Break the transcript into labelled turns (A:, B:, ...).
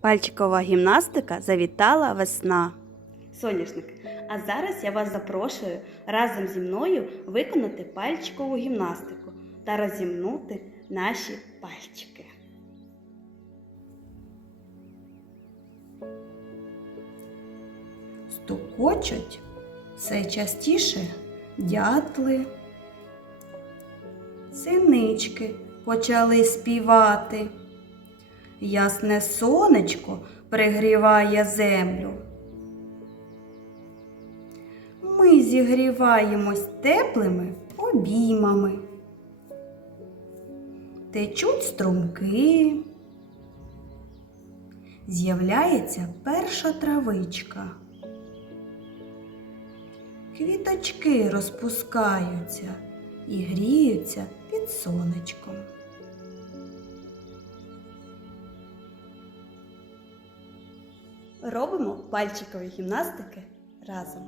A: Пальчикова гімнастика завітала весна.
B: Соняшник. А зараз я вас запрошую разом зі мною виконати пальчикову гімнастику та розімнути наші пальчики.
C: Стукочуть все частіше дятли. Синички почали співати. Ясне сонечко пригріває землю. Ми зігріваємось теплими обіймами. Течуть струмки. З'являється перша травичка. Квіточки розпускаються і гріються під сонечком.
B: Робимо пальчикові гімнастики разом.